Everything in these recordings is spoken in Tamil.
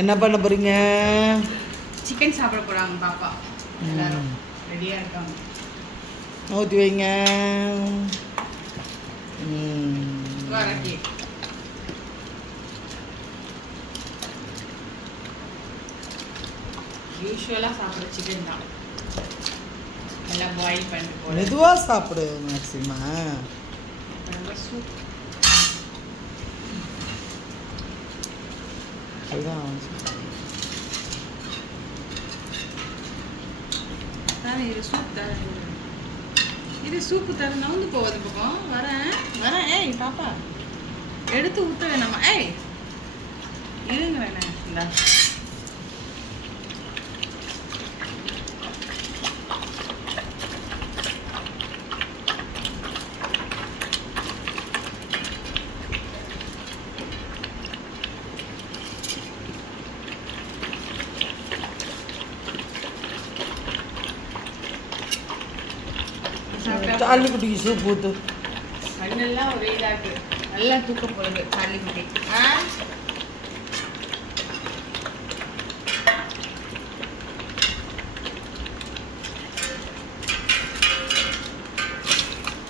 என்ன பண்ண போறீங்க? சிக்கன் சாப்பிட போறாங்க பாப்பா. எல்லாரும் ரெடியா இருக்காங்க. ஊற்றி வைங்க. வரக்கி யூஸ்வலாக சாப்பிட்ற சிக்கன் தான். நல்லா பாயில் பண்ணி போட மெதுவாக சாப்பிடு மேக்ஸிமா. சூப் அதுதான் தானே இது சூப் தானே. இது சூப்பு தானே. நவுந்து போவது பக்கம் வரேன் வரேன். ஏய் பாப்பா எடுத்து ஊற்ற வேணாமா? ஏய் இருங்க வேணாம். இந்தா சார்லி குட்டிக்கு சூப் ஊற்று. கண்ணெல்லாம் ஒரே இதாக்கு. நல்லா தூக்கம் போடுது சார்லி குட்டி.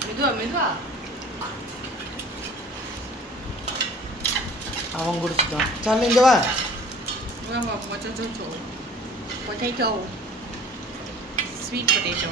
மெதுவா மெதுவா. அவன் குடிச்சிட்டான். சார்லி இங்கே வா. Potato sweet potato.